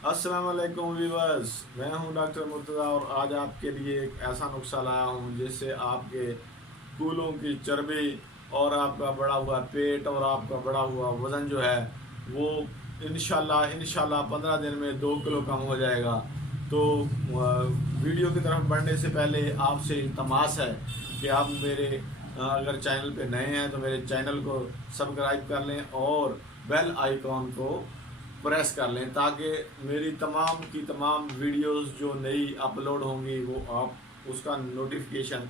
अस्सलाम वालेकुम व्यूअर्स, मैं हूं डॉक्टर मुर्तज़ा और आज आपके लिए एक ऐसा नुस्खा लाया हूं जिससे आपके कूलों की चर्बी और आपका बढ़ा हुआ पेट और आपका बढ़ा हुआ वज़न जो है वो इंशाल्लाह 15 दिन में 2 किलो कम हो जाएगा। तो वीडियो की तरफ बढ़ने से पहले आपसे इल्तमास है कि आप मेरे अगर चैनल पे नए हैं तो मेरे चैनल को सब्सक्राइब कर लें और बेल आइकॉन को प्रेस कर लें ताकि मेरी तमाम की तमाम वीडियोस जो नई अपलोड होंगी वो आप उसका नोटिफिकेशन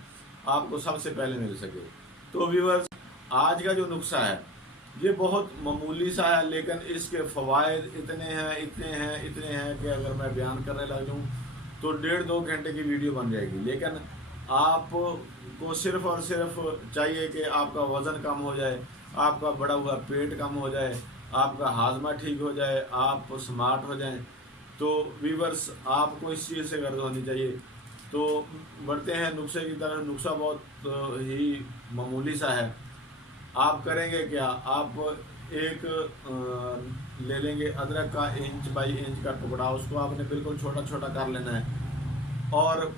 आपको सबसे पहले मिल सके। तो व्यूअर्स, आज का जो नुस्खा है ये बहुत मामूली सा है, लेकिन इसके फ़वाइद इतने हैं कि अगर मैं बयान करने लग जाऊँ तो 1.5-2 घंटे की वीडियो बन जाएगी। लेकिन आपको सिर्फ़ और सिर्फ चाहिए कि आपका वज़न कम हो जाए, आपका बढ़ा हुआ पेट कम हो जाए, आपका हाजमा ठीक हो जाए, आप स्मार्ट हो जाएं। तो वीवर्स, आपको इस चीज़ से गर्द होनी चाहिए। तो बढ़ते हैं नुस्खे की तरफ। नुस्खा बहुत ही मामूली सा है। आप करेंगे क्या, आप एक ले लेंगे अदरक का इंच बाई इंच का टुकड़ा, उसको आपने बिल्कुल छोटा छोटा कर लेना है और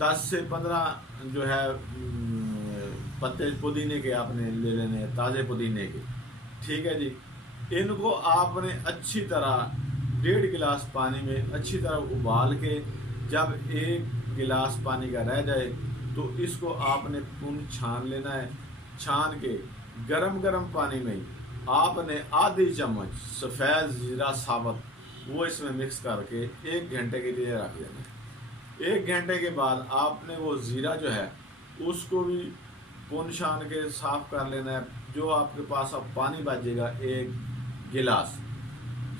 10 से 15 जो है पत्ते पुदीने के आपने ले लेने हैं, ताज़े पुदीने के। ठीक है जी। इनको आपने अच्छी तरह 1.5 गिलास पानी में अच्छी तरह उबाल के, जब 1 गिलास पानी का रह जाए तो इसको आपने पूर्ण छान लेना है। छान के गरम गरम पानी में आपने आधी चम्मच सफ़ेद ज़ीरा साबुत वो इसमें मिक्स करके 1 घंटे के लिए रख देना है। 1 घंटे के बाद आपने वो ज़ीरा जो है उसको भी पुन छान के साफ़ कर लेना है। जो आपके पास अब पानी बचेगा 1 गिलास,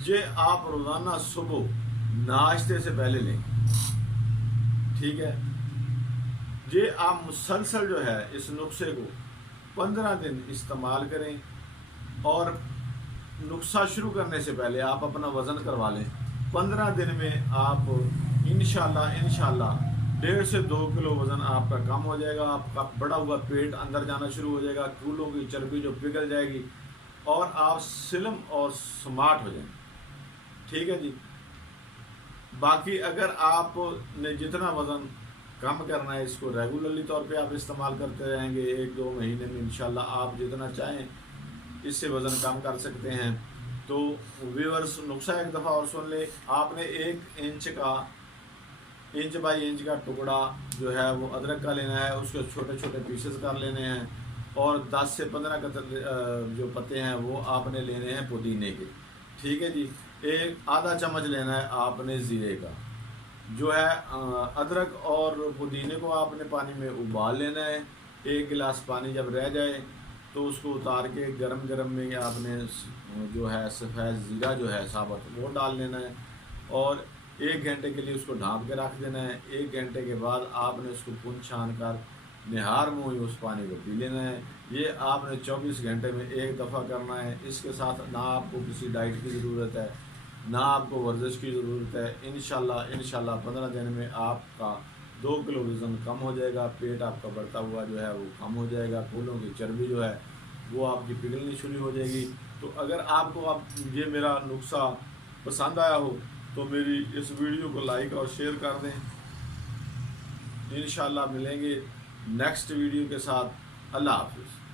ये आप रोज़ाना सुबह नाश्ते से पहले लें। ठीक है। ये आप मुसलसल जो है इस नुस्खे को 15 दिन इस्तेमाल करें और नुस्खा शुरू करने से पहले आप अपना वज़न करवा लें। 15 दिन में आप इंशाल्लाह 1.5 से 2 किलो वज़न आपका कम हो जाएगा। आपका बढ़ा हुआ पेट अंदर जाना शुरू हो जाएगा, कूलों की चर्बी जो पिघल जाएगी और आप स्लिम और स्मार्ट हो जाएंगे। ठीक है जी। बाकी अगर आपने जितना वज़न कम करना है, इसको रेगुलरली तौर पे आप इस्तेमाल करते रहेंगे, 1-2 महीने में इंशाल्लाह आप जितना चाहें इससे वज़न कम कर सकते हैं। तो व्यूअर्स, नुस्खा एक दफ़ा और सुन ले। आपने 1 इंच बाई इंच का टुकड़ा जो है वो अदरक का लेना है, उसके छोटे छोटे पीसेस कर लेने हैं और 10 से 15 जो पत्ते हैं वो आपने लेने हैं पुदीने के। ठीक है जी। एक आधा चम्मच लेना है आपने ज़ीरे का। जो है अदरक और पुदीने को आपने पानी में उबाल लेना है। 1 गिलास पानी जब रह जाए तो उसको उतार के गरम गरम में आपने जो है सफ़ेद ज़ीरा जो है साबुत वो डाल लेना है और 1 घंटे के लिए उसको ढाँप के रख देना है। 1 घंटे के बाद आपने उसको पुन छान कर निहार मुँह ही उस पानी को पी लेना है। ये आपने 24 घंटे में एक दफ़ा करना है। इसके साथ ना आपको किसी डाइट की ज़रूरत है, ना आपको वर्जिश की ज़रूरत है। इंशाल्लाह 15 दिन में आपका 2 किलो वज़न कम हो जाएगा। पेट आपका बढ़ता हुआ जो है वो कम हो जाएगा। कूलों की चर्बी जो है वो आपकी पिघलनी शुरू हो जाएगी। तो अगर आपको ये मेरा नुस्खा पसंद आया हो तो मेरी इस वीडियो को लाइक और शेयर कर दें। इंशाल्लाह मिलेंगे नेक्स्ट वीडियो के साथ। अल्लाह हाफिज़।